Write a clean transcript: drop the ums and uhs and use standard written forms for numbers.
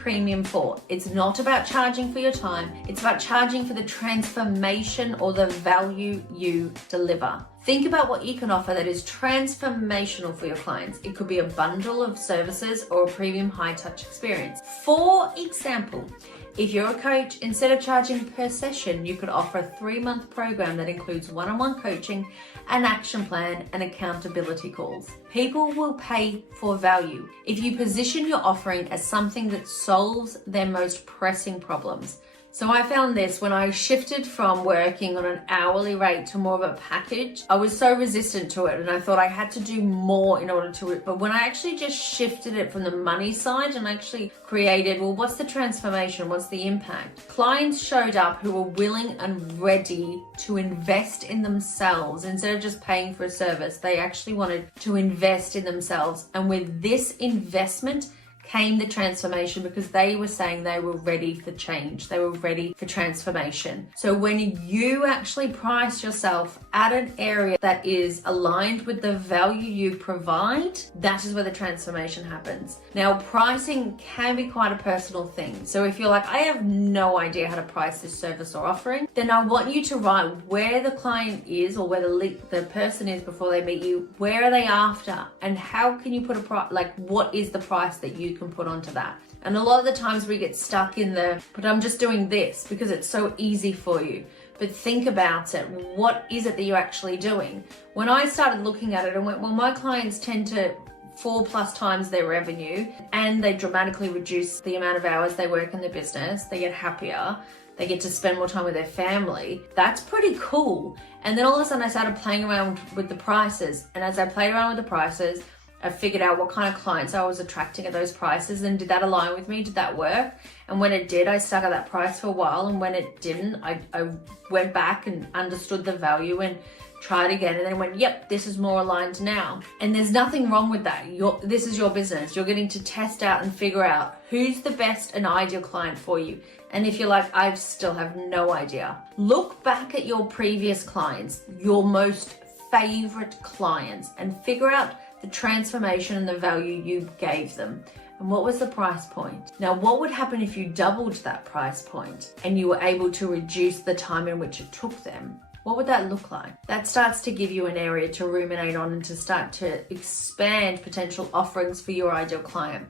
premium for? It's not about charging for your time. It's about charging for the transformation or the value you deliver. Think about what you can offer that is transformational for your clients. It could be a bundle of services or a premium high-touch experience. For example, if you're a coach, instead of charging per session, you could offer a 3-month program that includes one-on-one coaching, an action plan, and accountability calls. People will pay for value if you position your offering as something that solves their most pressing problems. So I found this when I shifted from working on an hourly rate to more of a package. I was so resistant to it and I thought I had to do more in order to, but when I actually just shifted it from the money side and actually created, well, what's the transformation? What's the impact? Clients showed up who were willing and ready to invest in themselves. Instead of just paying for a service, they actually wanted to invest in themselves. And with this investment came the transformation, because they were saying they were ready for change. They were ready for transformation. So when you actually price yourself at an area that is aligned with the value you provide, that is where the transformation happens. Now, pricing can be quite a personal thing. So if you're like, I have no idea how to price this service or offering, then I want you to write where the client is or where the person is before they meet you. Where are they after? And how can you put a price, like what is the price that you can put onto that? And a lot of the times we get stuck in but I'm just doing this because it's so easy for you. But think about it. What is it that you're actually doing? When I started looking at it and went, well, my clients tend to 4+ times their revenue, and they dramatically reduce the amount of hours they work in their business. They get happier. They get to spend more time with their family. That's pretty cool. And then all of a sudden I started playing around with the prices. And as I played around with the prices, I figured out what kind of clients I was attracting at those prices, and did that align with me? Did that work? And when it did, I stuck at that price for a while, and when it didn't, I went back and understood the value and tried again, and then went, yep, this is more aligned now. And there's nothing wrong with that. This is your business. You're getting to test out and figure out who's the best and ideal client for you. And if you're like, I still have no idea, look back at your previous clients, your most favorite clients, and figure out the transformation and the value you gave them. And what was the price point? Now, what would happen if you doubled that price point and you were able to reduce the time in which it took them? What would that look like? That starts to give you an area to ruminate on and to start to expand potential offerings for your ideal client.